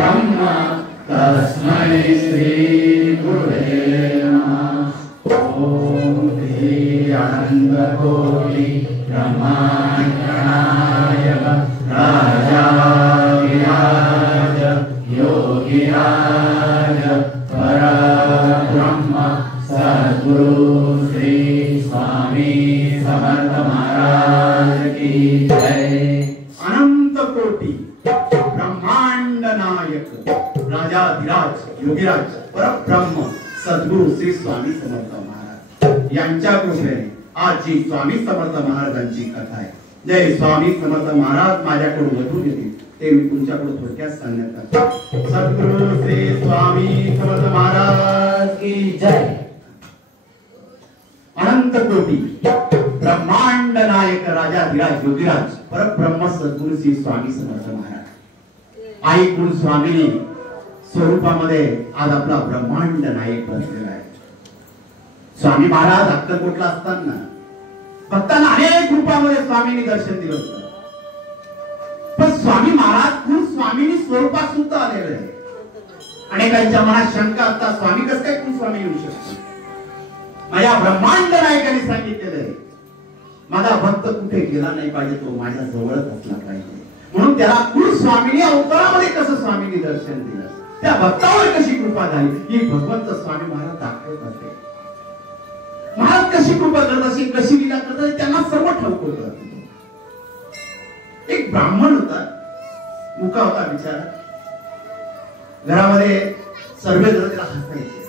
ब्रह्म तस्मै श्री गुरुवे नमः। ओम श्री अनंत कोटि ब्रह्मांड नायक राजाधिराज योगिराज परब्रह्म सद्गुरु श्री स्वामी समर्थ महाराज की जय। अनंत कोटि ब्रह्मांड नायक राजाधिराज योगिराज परब्रह्म सद्गुरु श्री स्वामी समर्थ महाराज यांच्या कृपेने आज जी स्वामी समर्थ महाराजांची कथा आहे। जय स्वामी समर्थ महाराज माझ्याकडून वधून येतील ते मी तुमच्याकडून थोडक्यात सांगण्यात करतो। सद्गुरु श्री स्वामी समर्थ महाराज की जय। अनंत कोटि ब्रह्मांड नायक राजाधिराज योगिराज परब्रह्म सद्गुरु श्री स्वामी समर्थ महाराज आई कुल स्वामिनी स्वरूपामध्ये आज आपला ब्रह्मांड नायक बसलेला आहे। स्वामी महाराज अक्कलकोटला असताना भक्तांना अनेक रूपामध्ये स्वामींनी दर्शन दिलं होतं, पण स्वामी महाराज कुल स्वामिनी स्वरूपात सुद्धा आलेले आहे। अनेकांच्या मनात शंका असतात, स्वामी कसं काय कुल स्वामी येऊ शकतो? माझ्या ब्रह्मांड नायकाने सांगितलेलं आहे, माझा भक्त कुठे गेला नाही पाहिजे, तो माझ्या जवळच असला पाहिजे। म्हणून त्याला कुल स्वामिनी अवतारामध्ये कसं स्वामींनी दर्शन दिलं, त्या भक्तावर कशी कृपा झाली ही भगवंत स्वामी महाराज दाखवत असते। महाराज कशी कृपा करत असे, कशी लीला करत त्यांना सर्व ठाऊक होतं। एक ब्राह्मण होता, मुका होता बिचारा, घरामध्ये सर्व जण त्याला हसायचे।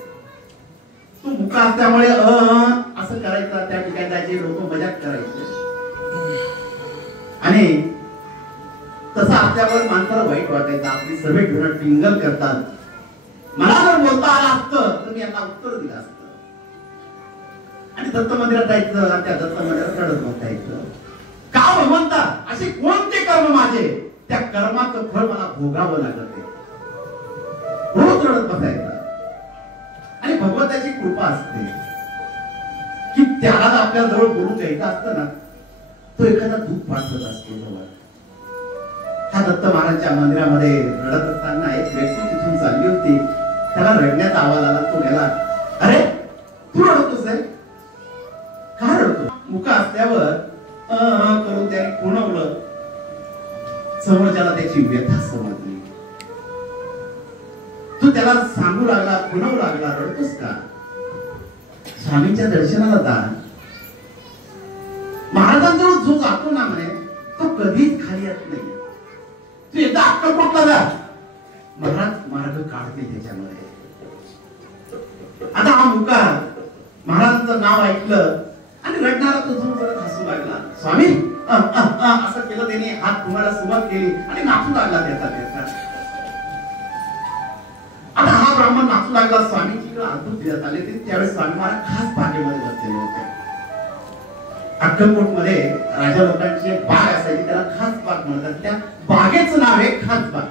तो मुका असल्यामुळे असं करायचा, त्या ठिकाणी जायचे, लोक मजाक करायचे आणि तसा असल्यावर माणसाला वाईट वाटायचं। आपली सर्व जण टिंगल करतात, मला जर बोलता आलं असतं तर मी यांना उत्तर दिलं असतं। आणि दत्त मंदिरात जायचं, त्या दत्त मंदिरात रडत बसायचं, का म्हणता असे कोणते कर्म माझे, त्या कर्माचं फळ मला भोगावं लागत आहे, रोज रडत बसायचं। आणि भगवंताची कृपा असते की त्याला आपल्या जवळ बोलून घ्यायचं असतं ना, तो एखादा दूध पाठवत असतो जवळ। हा दत्त महाराजांच्या मंदिरामध्ये रडत असताना एक व्यक्ती तिथून चालली होती, त्याला रडण्याचा आवाज आला, तो गेला, अरे तू रडतोस आहे का? रडतो? मुका असल्यावर करून त्याने खुणवलं, समोरच्याला त्याची व्यथा समजली। तो त्याला सांगू लागला, खुणवू लागला, रडतोस का? स्वामींच्या दर्शनाला जा। महाराजांजवळ जो जातो ना म्हणे, तो कधीच खाली येत नाही। तू एकदा अक्कलकोटला जा, महाराज मार्ग काढते त्याच्यामध्ये। आता हा मुका महाराजांचं नाव ऐकलं आणि रडणारा तो जो परत हसू लागला। स्वामी असं केलं त्याने, हात तुम्हाला सुरुवात केली आणि नाचू लागला त्याचा त्याचा। आता हा ब्राह्मण नाचू लागला, स्वामींची अद्भुत दिवस आले ते, त्यावेळेस स्वामी महाराज खास बागेमध्ये बसलेले होते। अक्कलकोट मध्ये राजा लोकांची एक बाग असायची, त्याला खास बाग म्हणतात, त्या बागेचं नाव आहे खास बाग।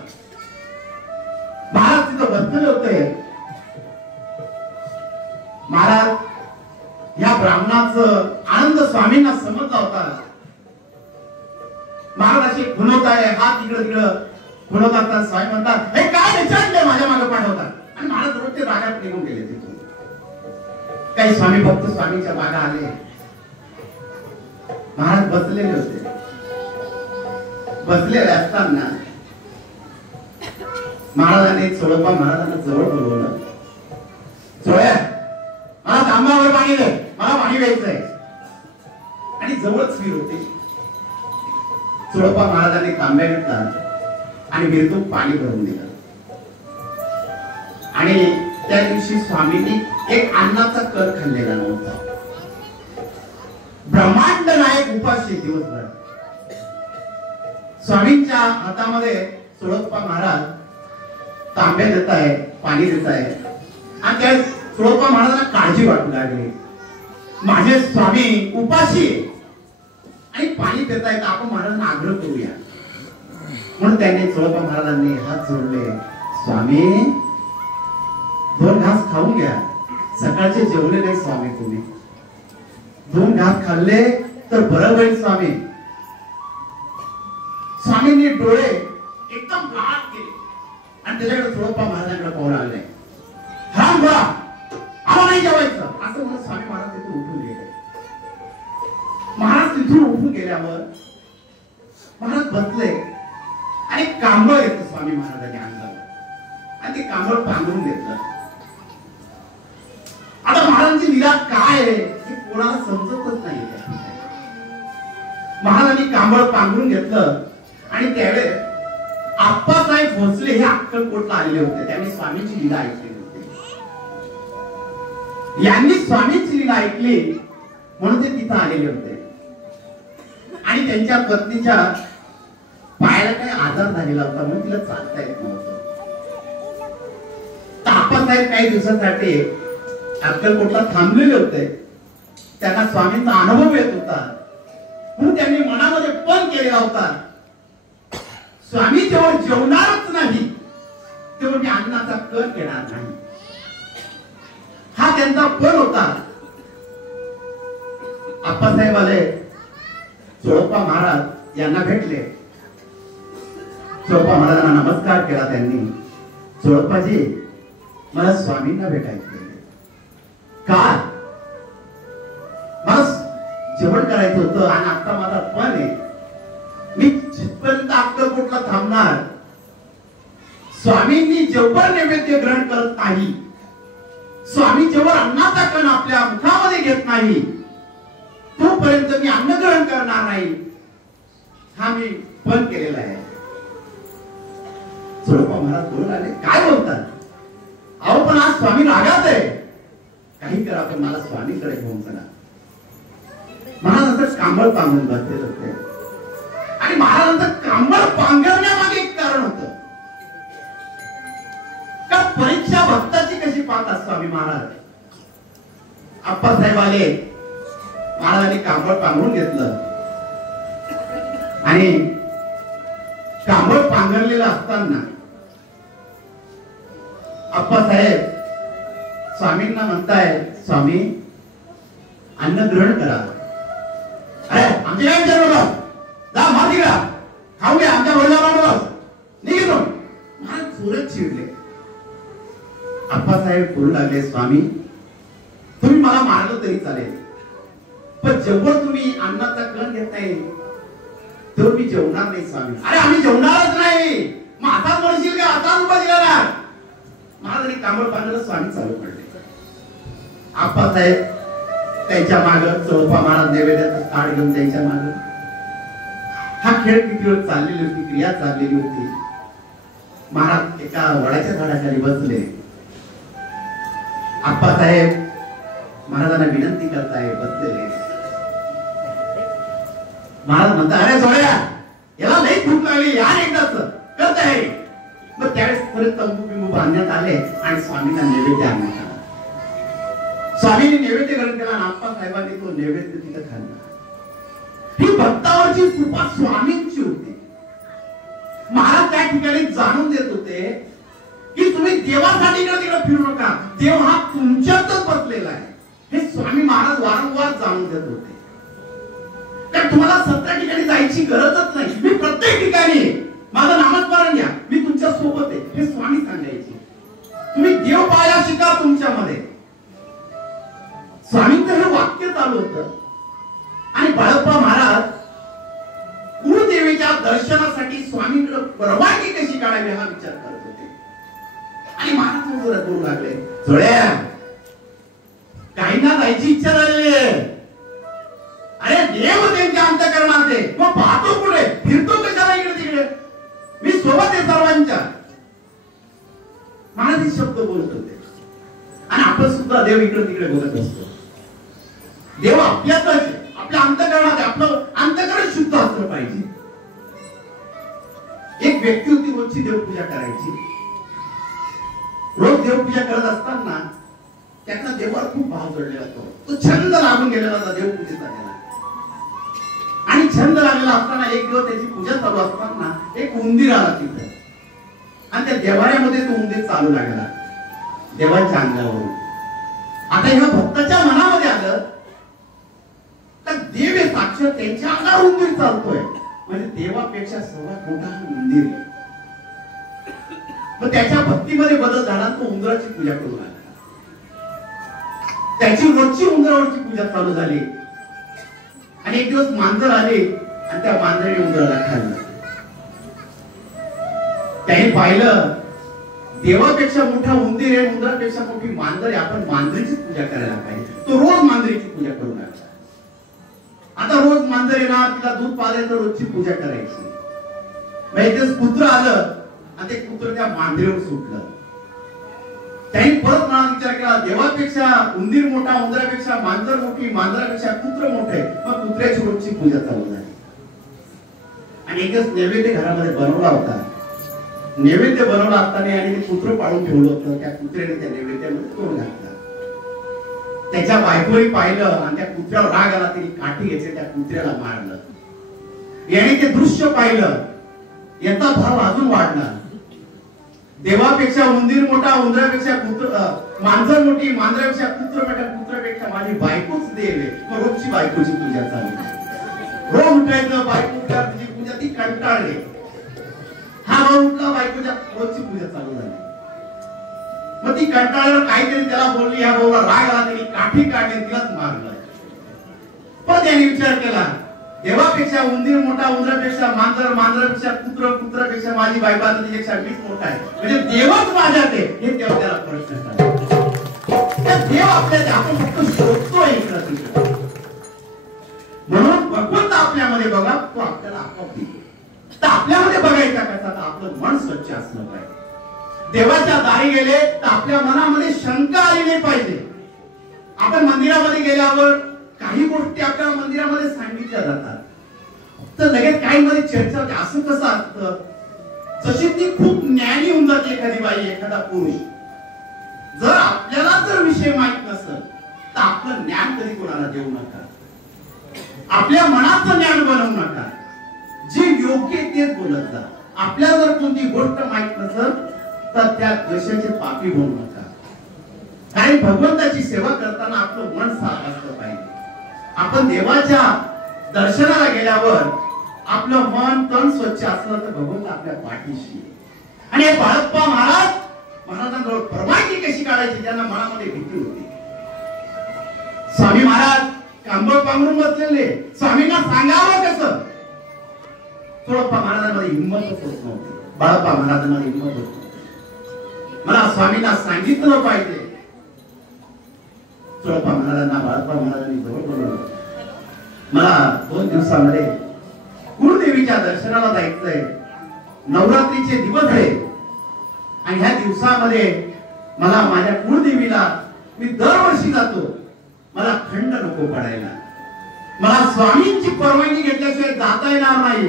महाराज तिथं बसलेले होते। महाराज या ब्राह्मणाचं आनंद स्वामींना समजला होता। महाराज असे खुणवताय, हात इकडं तिकडं खुणवतात, स्वामी म्हणतात, हे काय विचारले माझ्या मागे पाठवतात, आणि महाराज रोज ते रागात निघून गेले तिथून। काही स्वामी भक्त स्वामींच्या बागा आले, महाराज बसलेले होते। बसलेले असताना महाराजांनी चोळप्पा महाराजांना जवळ बोलवलं, चोळ्या मला तांब्यावर पाणी दे, मला पाणी प्यायचंय। आणि जवळच विहीर होती, चोळप्पा महाराजांनी तांब्या घेतला आणि विहिरीतून पाणी भरून दिलं। आणि त्या दिवशी स्वामींनी एक अन्नाचा कर खाल्लेला नव्हता। ब्रह्मांड नायक उपाशी दिवसभर स्वामींच्या हातामध्ये चोळप्पा महाराज तांब्या देत आहे, पाणी देत आहे, आणि त्या चोळप्पा महाराजांना काळजी वाटू लागली, माझे स्वामी उपाशी आणि पाणी देत आहेत, आपण महाराजांना आग्रह करूया। म्हणून त्यांनी चोळप्पा महाराजांनी हात जोडले, स्वामी 2 घास खाऊन घ्या, सकाळचे जेवले नाही स्वामी तुम्ही, 2 घास खाल्ले तर बरं होईल स्वामी। स्वामींनी डोळे एकदम लाल केले, आणि त्याच्याकडे सोळप्पा महाराजांकडे पाहू लागले. हराम खोरा, आम्हाला नाही जेवायचं असं म्हणून स्वामी महाराज तिथून उठून गेले. महाराज तिथून उठून गेल्यावर महाराज बसले आणि कांबळ घेतलं स्वामी महाराजांनी अंगावर आणि ते कांबळ पांघरून घेतलं. आता महाराजांची लीला काय आहे हे कोणाला समजतच नाही. महाराजांनी कांबळ पांघरून घेतलं आणि त्यावेळेस आप्पासाहेब भोसले हे अक्कलकोटला आलेले होते. त्यांनी स्वामींची लीला ऐकली होती. यांनी स्वामींची लीला ऐकली म्हणून ते तिथं आलेले होते. आणि त्यांच्या पत्नीच्या पायाला काही आजार झालेला होता म्हणून तिला चालता येत नव्हतं. आप्पासाहेब काही दिवसांसाठी अक्कलकोटला थांबलेले होते. त्यांना स्वामींचा अनुभव येत होता म्हणून त्यांनी मनामध्ये पण केलेला होता, स्वामी जेव्हा जेवणारच नाही तेव्हा मी अन्नाचा कण घेणार नाही. हा त्यांचा पण होता. आप्पासाहेब आले, सोळप्पा महाराज यांना भेटले. सोळप्पा महाराजांना नमस्कार केला त्यांनी. सोळप्पाजी, मला स्वामींना भेटायचे. काय? मला जेवण करायचं होतं आणि आता माझा पण आहे. मी जिथपर्यंत अक्कलकोटला थांबणार, स्वामींनी जेवढं नैवेद्य ग्रहण करत नाही, स्वामी जेव्हा अन्नाचा कण आपल्या मुखामध्ये घेत नाही तोपर्यंत मी अन्न ग्रहण करणार नाही. हा मी पण केलेला आहे. सोळप्पा महाराज बोलू लागले, काय बोलतात? अहो पण आज स्वामी रागात आहे. काही करा पण मला स्वामीकडे घेऊन चला. महाराजांचं कांबळ पांघरून बसलेले होते आणि महाराजांचं कांबळ पांघरण्यामागे एक कारण होतं. का परीक्षा भक्ताची कशी पाहतात स्वामी महाराज. आप्पासाहेब आले, महाराजांनी कांबळ पांघरून घेतलं आणि कांबळ पांघरलेलं असताना आप्पासाहेब स्वामींना म्हणताय, स्वामी अन्न ग्रहण करा. अरे आमच्या काय विचार जा मार तिकडा, खाऊ घ्या, आमच्या बरोबर निघतो. महाराज जोरात चिडले. आप्पासाहेब बोलू लागले, स्वामी तुम्ही मला मारलं तरी चालेल, पण जेव्हा तुम्ही अन्नाचा कण घेत नाही तेव्हा मी जेवणार नाही स्वामी. अरे आम्ही जेवणारच नाही. मग आता म्हणशील का आता उभा दिला ना. महाराजांनी कांबळ पांघरलं, स्वामी चालू पडले. आप्पासाहेब त्यांच्या माग, सोळप्पा महाराज नैवेद्याचं ताट घेऊन त्यांच्या माग. हा खेळ किती वेळ चाललेली होती, क्रिया चाललेली होती. महाराज एका वडाच्या झाडाखाली बसले. आप्पासाहेब महाराजांना विनंती करताय, बसलेले. महाराज म्हणतात, अरे सोळ्या, याला लई भूक लागली, यार एकदाच करत आहे. मग त्यावेळेस परत तंबू बिंबू बांधण्यात आले आणि स्वामींना नैवेद्य आणण्यात आला. स्वामींनी नैवेद्य ग्रहण केला आणि आप्पासाहेबांनी तो नैवेद्य तिथं खाल्ला. ही भक्तावरची कृपा स्वामींची होती. महाराज त्या ठिकाणी जाणून देत होते की तुम्ही देवासाठी इकडे तिकडे फिरू नका, देव हा तुमच्यातच बसलेला आहे. हे स्वामी महाराज वारंवार जाणून देत होते. तर तुम्हाला 17 ठिकाणी जायची गरजच नाही. मी प्रत्येक ठिकाणी माझं नामस्मरण घ्या, मी तुमच्या सोबत आहे, हे स्वामी सांगायचे. तुम्ही देव पाया शिका तुमच्यामध्ये. स्वामींचं हे वाक्य चालू होतं. आणि बाळप्पा महाराज कुळदेवीच्या दर्शनासाठी स्वामींकडे परवानगी कशी काढावी हा विचार करत होते. आणि महाराज जरा बोलू लागले, जोड्या काहींना जायची इच्छा झालेली आहे. अरे देव त्यांच्या अंतःकरणात आहे, मग पाहतो पुढे फिरतो कशाला इकडे तिकडे, मी सोबत आहे सर्वांच्या. महाराज हे शब्द बोलत होते. आणि आपण सुद्धा देव इकडे तिकडे बोलत असतो. देव आपल्यातच आहे, आपल्या अंतःकरणात. आपलं अंतःकरण शुद्ध असलं पाहिजे. एक व्यक्ती होती, रोजची देवपूजा करायची. रोज देवपूजा करत असताना त्याचा देवावर खूप भाव जोडलेला होता. तो छंद लागून गेलेला होता देवपूजेचा त्याला. आणि छंद लागलेला असताना एक दिवस त्याची पूजा चालू असताना एक उंदीर आला तिथे. आणि त्या देवाऱ्यामध्ये तो उंदीर चालू लागला देवाच्या अंगावरून. आता ह्या भक्ताच्या मनामध्ये आलं तर देव हे साक्षात त्यांच्या अंगावर उंदीर चालतोय, म्हणजे देवापेक्षा सर्वात मोठा हा उंदीर. मग त्याच्या भक्तीमध्ये बदल झाला, तो उंदराची पूजा करू लागला. त्याची रोजची उंदरावरची पूजा चालू झाली. आणि एक दिवस मांजर आले आणि त्या मांजराने उंदराला खाल्लं. त्याने पाहिलं देवापेक्षा मोठा उंदीर आहे, उंदरापेक्षा मोठी मांजर आहे, आपण मांजरीची पूजा करायला पाहिजे. तो रोज मांजरीची पूजा करू लागला. आता रोज मांजर येणार, तिला दूध पाजायचं, रोजची पूजा करायची. एक दिवस कुत्र आलं आणि ते कुत्र त्या मांजरीवर सुटलं. त्याने परत मनात विचार केला, देवापेक्षा उंदीर मोठा, उंदरापेक्षा मांजर मोठी, मांजरापेक्षा कुत्र मोठे. मग कुत्र्याची रोजची पूजा चालू झाली. आणि एक दिवस नैवेद्य घरामध्ये बनवला होता. नैवेद्य बनवला असताना आणि ते कुत्र पाळून ठेवलं होतं. त्या कुत्र्याने त्या नैवेद्यामध्ये तोड घातला. त्याच्या बायकोने पाहिलं आणि त्या कुत्र्यावर राग आला. त्यांनी काठी घेतली, त्या कुत्र्याला मारलं. याने ते दृश्य पाहिलं, याचा भाव अजून वाढला. देवापेक्षा उंदीर मोठा, उंदरापेक्षा मांजर मोठी, मांजरापेक्षा कुत्र मोठा, कुत्र्यापेक्षा माझी बायकोच देव आहे. मग रोजची बायकोची पूजा चालू. रोज उठायचं, बायको तिची पूजा. ती कंटाळली. हा भाऊ उठला, बायकोच्या रोजची पूजा चालू झाली. मग ती कंटाळल्यावर काहीतरी त्याला बोलली. या भाऊला राग आला, त्यांनी काठी काढली, तिलाच मारलं. पण त्याने विचार केला, देवापेक्षा उंदीर मोठा, उंदरापेक्षा मांजर, मांजरापेक्षा कुत्र, कुत्रापेक्षा माझी बायको, त्याच्यापेक्षा मीच मोठा आहे, म्हणजे देवच माझ्यात आहे. हे तेव्हा त्याला प्रश्न पडला. देव आपल्या, आपण फक्त शोधतोय इकडं तिकडं. म्हणून भगवंत आपल्यामध्ये बघा, तो आपल्याला आपोआप देतो. तर आपल्यामध्ये बघायचा कसा, तर आपलं मन स्वच्छ असलं पाहिजे. देवाच्या दारी गेले तर आपल्या मनामध्ये शंका आली नाही पाहिजे. आपण मंदिरामध्ये गेल्यावर काही गोष्टी आपल्याला मंदिरामध्ये सांगितल्या जातात, तर लगेच काही मध्ये चर्चा होते. असं कसं असतं, जशी ती खूप ज्ञानी होऊन जाते एखादी बाई, एखादा पुरुष. जर आपल्याला जर विषय माहित नसेल तर आपलं ज्ञान कधी कोणाला देऊ नका. आपल्या मनाचं ज्ञान बनवू नका. जे योग्य तेच बोलत जा. आपल्याला जर कोणती गोष्ट माहित नसेल तर त्या द्वेषाचे पापी बनू नका. कारण भगवंताची सेवा करताना आपलं मन साफ असलं पाहिजे. आपण देवाच्या दर्शनाला गेल्यावर आपलं मन तन स्वच्छ असलं तर भगवंत आपल्या पाठीशी. आणि हे बाळप्पा महाराजांजवळ परवानगी कशी काढायची, ज्यांना मनामध्ये भीती होती. स्वामी महाराज कांबळ पांघरून बसलेले, स्वामींना सांगावं कसं. थोडप्पा महाराजांमध्ये हिंमतच होत नव्हती. बाळप्पा महाराजांमध्ये हिंमत होत, मला स्वामींना सांगितलं पाहिजे. थोडप्पा महाराजांना बाळप्पा महाराजांनी जवळ बोलवलं. मला 2 दिवसामध्ये कुळदेवीच्या दर्शनाला जायचंय. नवरात्रीचे दिवस आहे आणि ह्या दिवसामध्ये मला माझ्या कुळदेवीला मी दरवर्षी जातो. मला खंड नको पडायला. मला स्वामींची परवानगी घेतल्याशिवाय जाता येणार नाही.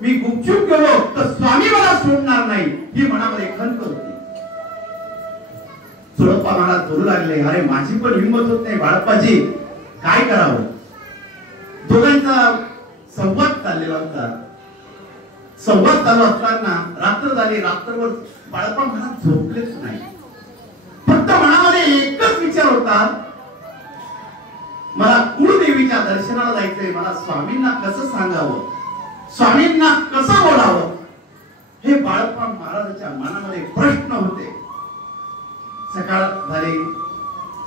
मी गुपचूप गेलो तर स्वामी मला सोडणार नाही, ही मनामध्ये खंत होती. थोडप्पा महाराज बोलू लागले, अरे माझी पण हिंमत होत नाही बाळप्पाजी, काय करावं. दोघांचा संवाद चाललेला होता. संवाद चालू असताना रात्र झाली. रात्रभर बाळप्पा महाराज झोपलेच नाही. फक्त मनामध्ये एकच विचार होता, मला कुळदेवीच्या दर्शनाला जायचंय. मला स्वामींना कसं सांगावं, स्वामींना कसं बोलावं, हे बाळप्पा महाराजांच्या मनामध्ये प्रश्न होते. सकाळ झाली.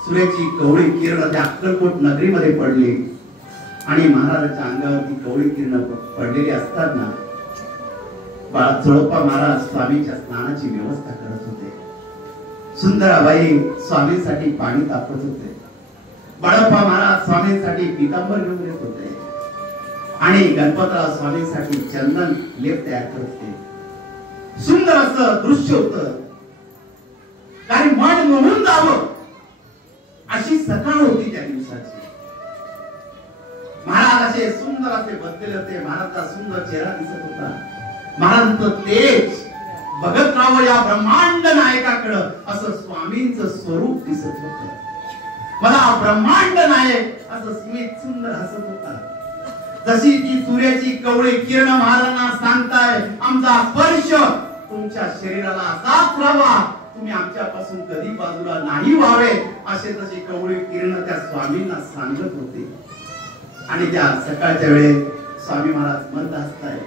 सूर्याची कवळी किरण त्या अक्कलकोट नगरीमध्ये पडली आणि महाराजांच्या अंगावरती कवळी किरण पडलेली असताना चोळप्पा महाराज स्वामींच्या स्नानाची व्यवस्था करत होते. सुंदराबाई स्वामींसाठी पाणी तापत होते. बाळप्पा महाराज स्वामींसाठी पितांबर घेऊन येत होते आणि गणपतराव स्वामींसाठी चंदन लेप तयार करत होते. सुंदर असं दृश्य होतं. कारण मन मोहून जावं अशी सकाळ होती त्या दिवसाची. महाराज असे सुंदर असे बसलेले होते. महाराजचा सुंदर चेहरा दिसत होता. महाराजांचं तेज बघत राहावं या ब्रह्मांड नायकाकडं असं स्वामींचं स्वरूप दिसत होतं. मला ब्रह्मांड नायक असं स्मित सुंदर हसत होता. जशी ती सूर्याची कवळी किरण महाराजांना सांगताय, आमचा स्पर्श तुमच्या शरीराला असाच राहावा, तुम्ही आमच्यापासून कधी बाजूला नाही व्हावे, असे तशी कवळी किरण त्या स्वामींना सांगत होते. आणि त्या सकाळच्या वेळेस स्वामी महाराज मंद हसताय.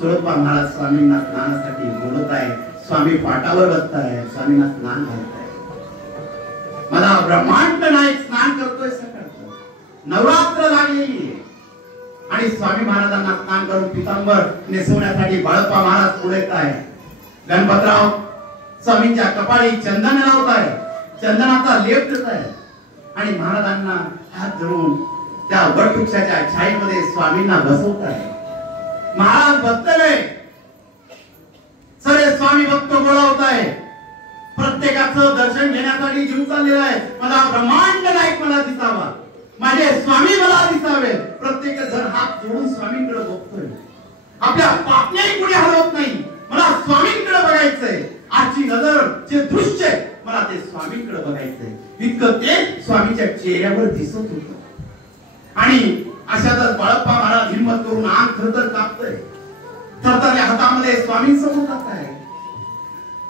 चोळप्पा महाराज स्वामींना स्नानासाठी बोलत आहे. स्वामी पाटावर बसताय, स्वामींना स्नान घालताय. मला ब्रह्मांड नायक स्नान करतोय सकाळचं, नवरात्र लागलेली आहे आणि स्वामी महाराजांना स्नान करून पितांबर नेसवण्यासाठी बाळप्पा महाराज पुढे येत आहे. गणपतराव स्वामींच्या कपाळी चंदन लावताय, चंदनाचा लेप देत आहे आणि महाराजांना हात धरून त्या वटवृक्षाच्या छायेमध्ये स्वामींना बसवताय. महाराज बसलेले सगळे स्वामी भक्त बोलावताय. प्रत्येकाचं दर्शन घेण्यासाठी जीव चाललेला आहे. मला ब्रह्मांड नायक मला दिसावा, माझे स्वामी मला दिसावे. प्रत्येक जण हात जोडून स्वामींकडे बघतोय. आपल्या पापण्याही कुणी हलवत नाही. मला स्वामींकडे बघायचंय. आजची नजर जे दृश्य मला ते स्वामींकडे बघायचंय. इतकं ते स्वामीच्या चेहऱ्यावर दिसत होतं. आणि अशातच बाळप्पा महाराज हिम्मत करून अंग थरथर कापतोय. थरथरल्या हातामध्ये स्वामींसमोर जात आहे.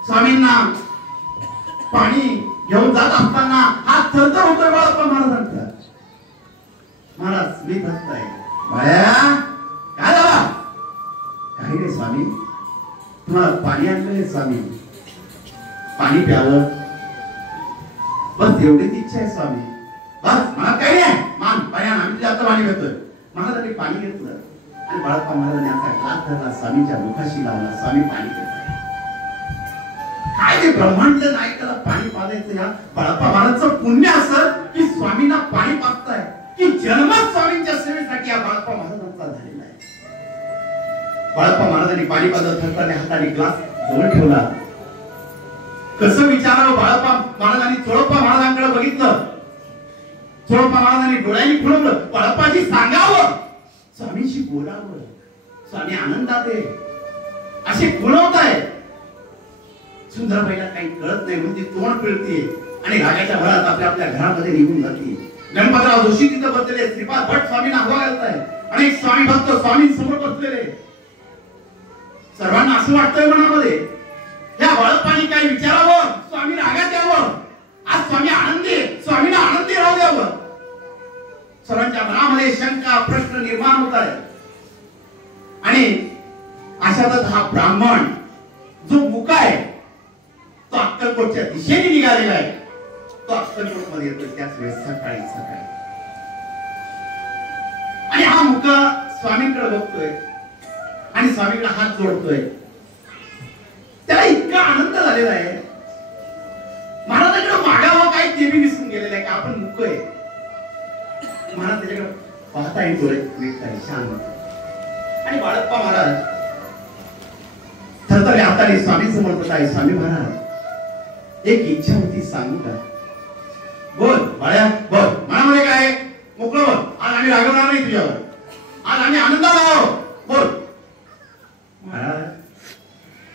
स्वामींना पाणी घेऊन जात असताना हात थरथर होतोय बाळप्पा महाराजांचा. महाराज स्मित हसताय. बाळ्या काय झाला? काही रे स्वामी, तुम्हाला पाणी आणलंय स्वामी, पाणी प्यावं बस एवढीच इच्छा आहे स्वामी. बस मला काही नाही, मान पाणी आण, आम्ही जास्त पाणी घेतोय. महाराजांनी पाणी घेतलं आणि बाळप्पा महाराजांनी असा ग्लास धरला, स्वामींच्या मुखाशी लावला. स्वामी पाणी घेतलं. काय ते ब्रह्मांड नायकाला पाणी पाजायचं या बाळप्पा महाराजांचं पुण्य असं की स्वामींना पाणी पाजताय, की जन्मच स्वामींच्या सेवेसाठी या बाळप्पा महाराजांचा झालेला आहे. बाळप्पा महाराजांनी पाणी पाजत थरथरल्या हाताने ग्लास जवळ ठेवला. कसं विचारावं बाळप्पा महाराजांनी चोळप्पा महाराजांकडे बघितलं. चोळप्पा महाराजांनी डोळ्यांनी खुलवलं. बाळप्पाजी सांगावं, स्वामींशी बोलावं, स्वामी आनंदात आहे असे खुलवताय. सुंदरबाईला काही कळत नाही म्हणून ती तोंड पिळते आणि रागाच्या भरात आपल्या आपल्या घरामध्ये निघून जाते. गणपतराव जोशी तिथं बसलेले, श्रीपाद भट स्वामींना हवा घालताय. अनेक स्वामी भक्त स्वामींसमोर बसलेले. सर्वांना असं वाटतंय मनामध्ये या बाळप्पानी काही विचारावं, स्वामी रागात यावं, आज स्वामी आनंदी, स्वामींना आनंदी राहू द्यावं. सर्वांच्या मनामध्ये शंका प्रश्न निर्माण होत आहे. आणि अशातच हा ब्राह्मण जो मुका आहे तो अक्कलकोटच्या दिशेने निघालेला आहे. तो अक्कलकोट मध्ये येतो त्याच वेळेस सकाळी सकाळी. आणि हा मुका स्वामींकडे बघतोय आणि स्वामींकडे हात जोडतोय. त्याला इतका आनंद झालेला आहे. महाराजांकडे मागावं काय ते बी विसरून गेलेलं आहे की आपण मुक आहे. महाराज त्याच्याकडे पाहताय, डोळे मिटताय शांत. आणि बाळप्पा महाराज थरथरल्या हाताने स्वामी समोर बसताय. स्वामी महाराज एक इच्छा होती, सांगू का? बोल बाळ्या बोल, मनामध्ये काय मोकळं बोल. आज आम्ही रागवणार नाही तुझ्यावर, आज आम्ही आनंदात आहोत. बोल. महाराज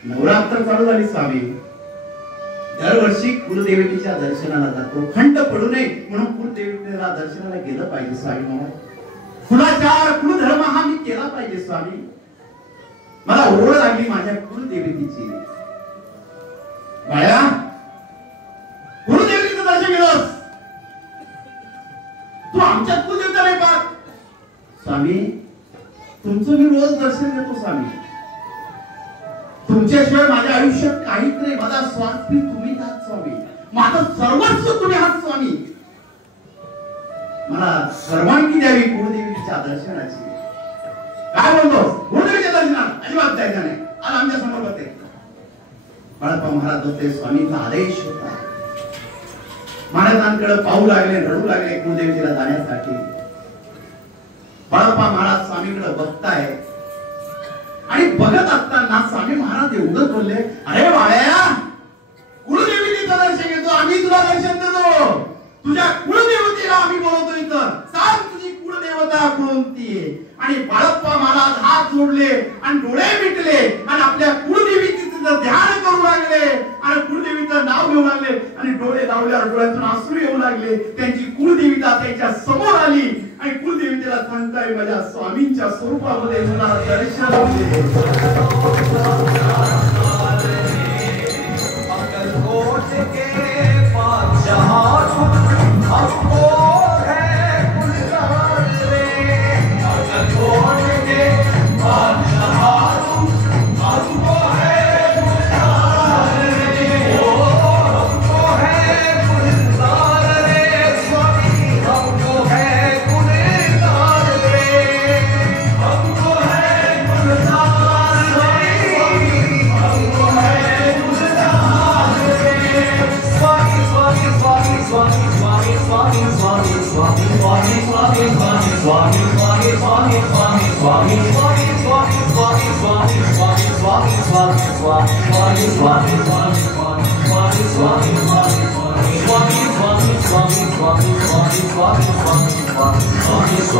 नवरात्र चालू झाली स्वामी. दरवर्षी कुलदेवतेच्या दर्शनाला जातो. खंड पडू नये म्हणून कुलदेवतेला दर्शनाला गेलं पाहिजे स्वामी महाराज. कुलाचार कुलधर्म हा मी केला पाहिजे स्वामी. मला ओढ लागली माझ्या कुलदेवतेची. बाळ्या कुलदेवतेचं दर्शन घेतोस तू, आमच्या कुलदेवता नाही पाहत. स्वामी तुमचं मी रोज दर्शन घेतो स्वामी. तुमच्याशिवाय माझ्या आयुष्यात काहीच नाही. माझा श्वास भी तुम्ही आहात स्वामी. माझं सर्वस्व तुम्ही आहात स्वामी. मला परवानगी द्यावी कुलदेवीच्या दर्शनाची. काय बोलतोस? कुलदेवीच्या दर्शनात अजिबात जायचं नाही. आज आमच्या समोर होते. बाळप्पा महाराज होते. स्वामींचा आदेश होता. महाराजांकडे पाहू लागले, रडू लागले कुलदेवीला जाण्यासाठी. बाळप्पा महाराज स्वामींकडे बघताय आणि बघत असताना स्वामी महाराज एवढं बोलले, अरे बाळ्या कुलदेवीचं दर्शन घेतो आम्ही, तुला दर्शन देतो. तुझ्या कुलदेवतेला आम्ही बोलवतो इथं. सांग तुझी कुलदेवता कोणती आहे? आणि बाळप्पा महाराज हात जोडले आणि डोळे मिटले आणि आपल्या कुलदेवीचं ध्यान करू लागले आणि कुलदेवीचं नाव घेऊ लागले आणि डोळे लावल्यावर डोळ्यातून अश्रू येऊ लागले. त्यांची कुलदेवता त्यांच्या समोर आली आणि कुलदेवतेला सांगताय, माझ्या स्वामींच्या स्वरूपामध्ये मला दर्शन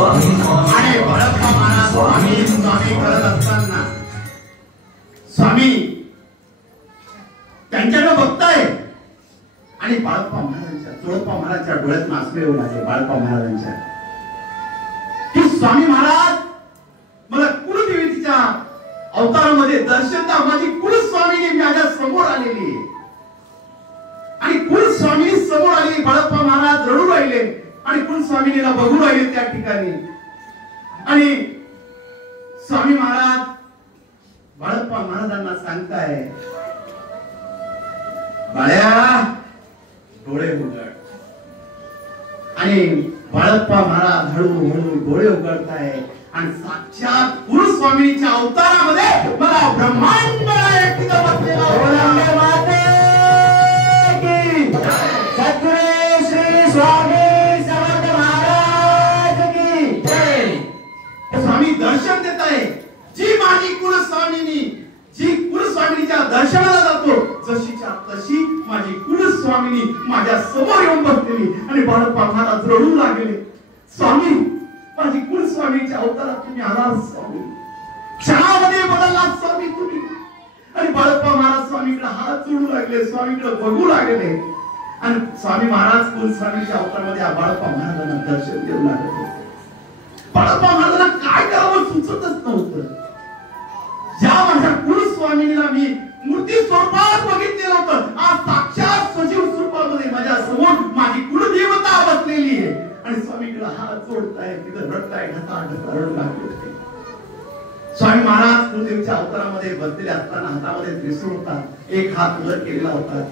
आणि बाळप्पा महाराज स्वामी स्वामी करत असताना स्वामी त्यांच्याकडे बघताय आणि बाळप्पा महाराजांच्या तुळप्पा महाराजांच्या डोळ्यात आसवे येऊ लागले. बाळप्पा महाराजांच्या की स्वामी महाराज मला कुलदेवीच्या अवतारामध्ये दर्शन द्या. माझी कुलस्वामीनी माझ्या समोर आलेली आहे आणि कुलस्वामी समोर आली. बाळप्पा महाराज रडू राहिले आणि कुलस्वामिनीला बघू राहिले त्या ठिकाणी. आणि स्वामी महाराज बाळप्पा महाराजांना सांगताय, बाळ्या डोळे उघड. आणि बाळप्पा महाराज हळूहळू डोळे उघडताय आणि साक्षात गुरुस्वामीच्या अवतारामध्ये मला ब्रह्मांड तिथं बसलेला सद्गुरू श्री स्वामी समर्थ महाराज की जय. स्वामी दर्शन देत आहे. जी माझी कुलस्वामिनी जी कुलस्वामिनीच्या दर्शनाला जातो जशीच्या तशी माझी कुलस्वामिनी माझ्या समोर येऊन बसलेली. आणि बाळप्पा महाराज रडू लागले, स्वामी माझी कुलस्वामीच्या अवतारात तुम्ही आला स्वामी, क्षणामध्ये बदलला स्वामी तुम्ही. आणि बाळप्पा महाराज स्वामीकडे हात जोडू लागले, स्वामीकडे बघू लागले. आणि स्वामी महाराज कुलस्वामीच्या अवतारामध्ये बाळप्पा महाराजांना दर्शन देऊ लागले. बाळप्पा महाराजांना काय करावं सुचतच नव्हतं. ज्या माझ्या कुलस्वामीला मी मूर्ती स्वरूपात बघितलेलं होतं, आज साक्षात सजीव स्वरूपामध्ये माझ्या समोर माझी कुलदेवता बसलेली आहे. आणि स्वामीकडे हात जोडताय, तिथं रडताय, ढसा रडू लागले होते. स्वामी महाराज कुलदेवीच्या अवतारामध्ये बसलेले असताना हातामध्ये त्रिशूळ होता, एक हात वर केलेला होता.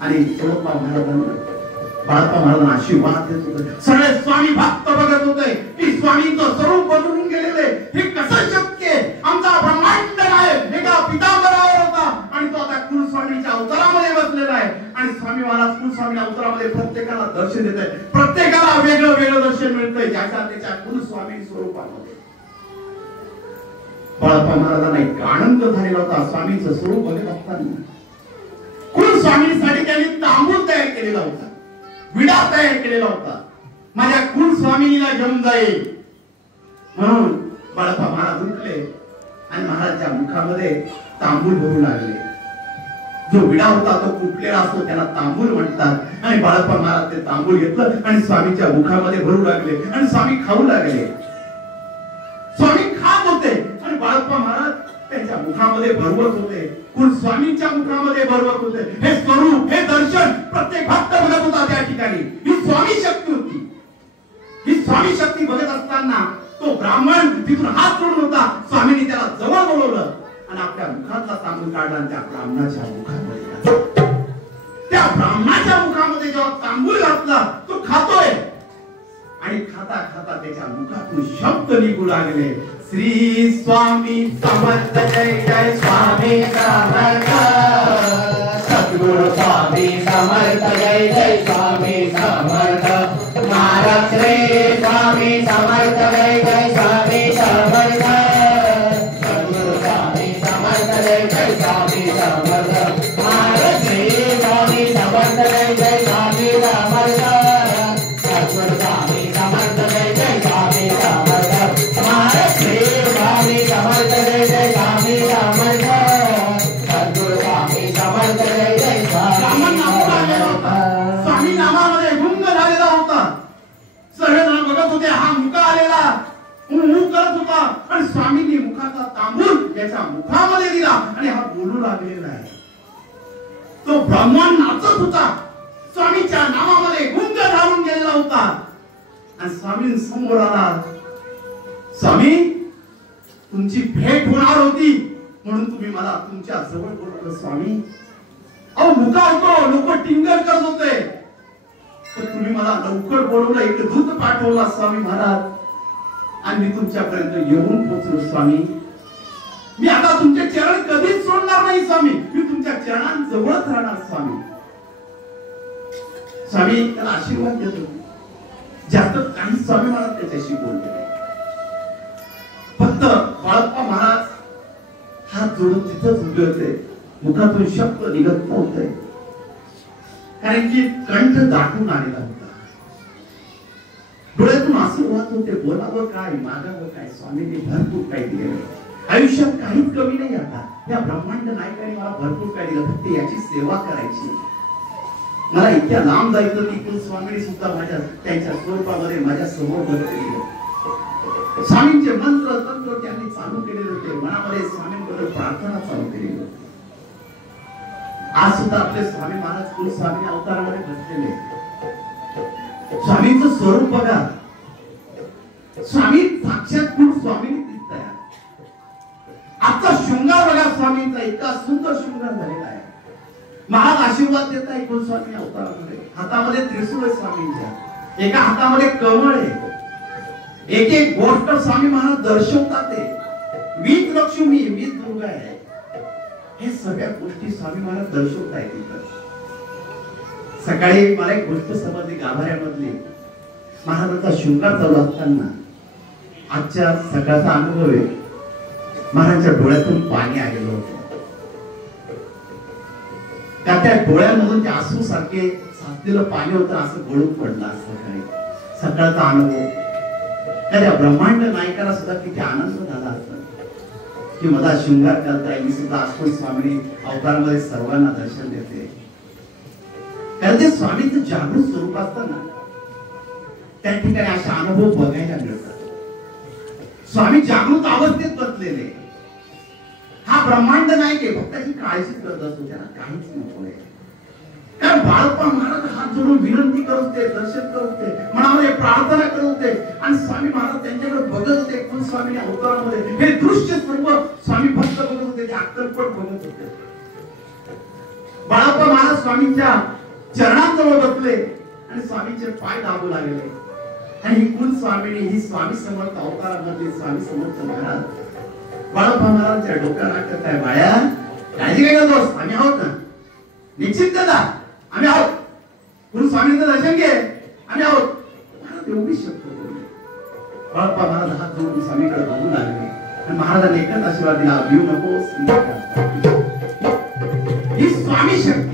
आणि तुळप्पा महाराजांना बाळप्पा महाराजांना आशीर्वाद देत होते. सगळे स्वामी भक्त बघत होते की स्वामींचं स्वरूप बदलून गेलेले, हे कसं शक्य आहे. आमचा ब्रह्मांड नायक एका पितांबरावर होता आणि तो आता कुलस्वामीच्या अवतारामध्ये बसलेला आहे. आणि स्वामी महाराज कुलस्वामीच्या अवतारामध्ये प्रत्येकाला दर्शन देत आहे. प्रत्येकाला वेगळं वेगळं दर्शन मिळतंय ज्याच्या त्याच्या कुलस्वामी स्वरूपामध्ये. बाळप्पा महाराजांना एक आनंद झालेला होता स्वामींचं स्वरूप बघत असताना. कुलस्वामींसाठी त्यांनी तांबूळ तयार केलेला होता, विडा तयार केलेला होता. माझ्या कुलस्वामिनीला घेऊन जाईल म्हणून बाळप्पा महाराज उठले आणि महाराजच्या मुखामध्ये तांबूळ भरू लागले. जो विडा होता तो कुठलेला असतो त्याला तांबूळ म्हणतात. आणि बाळप्पा महाराज ते तांबूळ घेतलं आणि स्वामीच्या मुखामध्ये भरू लागले आणि स्वामी खाऊ लागले. स्वामी खात होते आणि बाळप्पा महाराज त्यांच्या मुखामध्ये भरवत होते, कुलस्वामींच्या मुखामध्ये भरवत होते. हे स्वरूप, हे दर्शन प्रत्येक भक्त बघत होता त्या ठिकाणी. ही स्वामी शक्ती होती. ही स्वामी शक्ती बघत असताना तो ब्राह्मण तिथून हात जोडून होता. स्वामींनी त्याला जवळ बोलवलं आणि आपल्या मुखातला तांबूळ काढला आणि त्या ब्राह्मणाच्या मुखामध्ये, त्या ब्राह्मणाच्या मुखामध्ये जेव्हा तांबूळ घातला तो खातोय आणि खाता खाता त्याच्या मुखातून शब्द निघू लागले, श्री स्वामी समर्थ जय जय स्वामी समर्थ, सद्गुरु स्वामी समर्थ जय जय स्वामी समर्थ, महाराज श्री स्वामी समर्थ जय जय स्वामी समर्थ, सद्गुरु स्वामी समर्थ जय जय स्वामी समर्थ, महाराज श्री स्वामी समर्थ जय जय स्वामी समर्थ, सद्गुरु स्वामी समर्थ जय जय स्वामी समर्थ, महाराज श्री स्वामी समर्थ जय जय स्वामी समर्थ, सद्गुरु स्वामी समर्थ जय जय स्वामी समर्थ. स्वामी नामामध्ये गुंग झालेला होता. सगळेजण बघत होते, हा मुका आलेला मुख करत होता आणि स्वामींनी मुखाचा तांबूळ याच्या मुखामध्ये दिला आणि हा बोलू लागलेला आहे. तो ब्राह्मण नाचत होता, स्वामीच्या नामामध्ये गुंग झालून गेलेला होता. आणि स्वामी समोर आला, स्वामी तुमची भेट होणार होती म्हणून तुम्ही मला तुमच्या जवळ बोलवलं स्वामी. अहो मुका होतो, लोक टिंगल करत होते, तर तुम्ही मला लवकर बोलवलं, एक दूत पाठवला स्वामी महाराज आणि मी तुमच्यापर्यंत येऊन पोहोचलो स्वामी. मी आता तुमचे चरण कधीच सोडणार नाही स्वामी, मी तुमच्या चरणांजवळच राहणार स्वामी. स्वामी त्याला आशीर्वाद देतो. जास्त काही स्वामी महाराज त्याच्याशी बोलले नाही. फक्त बाळप्पा महाराज हात जोडून तिथंच उभे होते, मुखातून शब्द निघत नव्हते कारण की कंठ दाटून आलेला होता, डोळ्यातून आसू वाहत होते, बोलावं काय, मागावं काय, स्वामींनी भरपूर काही दिलेलं आहे. आयुष्यात काहीच कमी नाही. आता त्या ब्रह्मांड नायकाने मला भरपूर काही दिलं, फक्त याची सेवा करायची. मला इतक्या लांब जायचं की कुलस्वामींनी सुद्धा माझ्या त्यांच्या स्वरूपामध्ये माझ्या समोर बसलेले. स्वामींचे मंत्र तंत्र त्यांनी चालू केलेले होते. मनामध्ये स्वामींबद्दल प्रार्थना चालू केलेली होती. आज सुद्धा आपले स्वामी महाराज कुलस्वामी अवतारामध्ये बसलेले. स्वामींचं स्वरूप बघा. स्वामी साक्षात कुलस्वामींनी दिसत आहे. आजचा शृंगार बघा स्वामींचा, इतका सुंदर शृंगार झालेला आहे. महाराज आशीर्वाद देत आहे कुलस्वामी अवतारामध्ये. हातामध्ये त्रिशूळ आहे स्वामींच्या, एका हातामध्ये कमळ आहे. एक एक गोष्ट स्वामी महाराज दर्शवतात. वीज लक्ष्मी, वीज दुर्गा आहे. हे सगळ्या गोष्टी स्वामी महाराज दर्शवत आहेत तिथं. सकाळी मला एक गोष्ट समजली गाभाऱ्यामधली. महाराजांचा शृंगार चालू असताना आजच्या सकाळचा अनुभव आहे. महाराजांच्या डोळ्यातून पाणी आलेलं होतं. त्या डोळ्यामधून ते आसू सारखे साचलेलं पाणी होतं, असं गळून पडलं. सकाळी सकाळचा अनुभव. त्या ब्रह्मांड नायकाला सुद्धा किती आनंद झाला असता की माझा शृंगार करताय. मी सुद्धा आजकोळ स्वामी अवतारामध्ये सर्वांना दर्शन देते. कारण ते स्वामींचं जागृत स्वरूप असतं ना, त्या ठिकाणी असे अनुभव बघायला मिळतात. स्वामी जागृत अवस्थेत बसलेले. हा ब्रह्मांड नायक आहे, फक्त त्याची काळजी करत असतो, त्याला काहीच नको आहे. कारण बाळप्पा महाराज हात जोडून विनंती करत होते, दर्शन करत होते, मनामध्ये प्रार्थना करत होते आणि स्वामी महाराज त्यांच्याकडे बघत होते. कुलस्वामी अवतारामध्ये हे दृश्य सर्व स्वामी भक्त बघत होते, ते अक्कलपट बघत होते. बाळप्पा महाराज स्वामींच्या चरणांजवळ बसले आणि स्वामींचे पाय दाबू लागले. आणि ही कुलस्वामिनी, ही स्वामी समर्थ अवतारामध्ये स्वामी समर्थ महाराज बाळप्पा महाराजच्या डोक्याला टाकत आहे. बाळ्या, काळजी काय करतोस? आम्ही आहोत ना, निश्चित दादा, आम्ही आहोत. कुलस्वामींचं दर्शन घे, आम्ही आहोत. महाराज एवढी शब्द बोलले. बाळप्पा महाराज हात जोडून स्वामीकडे बघू लागले आणि महाराजांनी एकच आशीर्वाद दिला, भिऊ नकोस. ही स्वामी शक्ती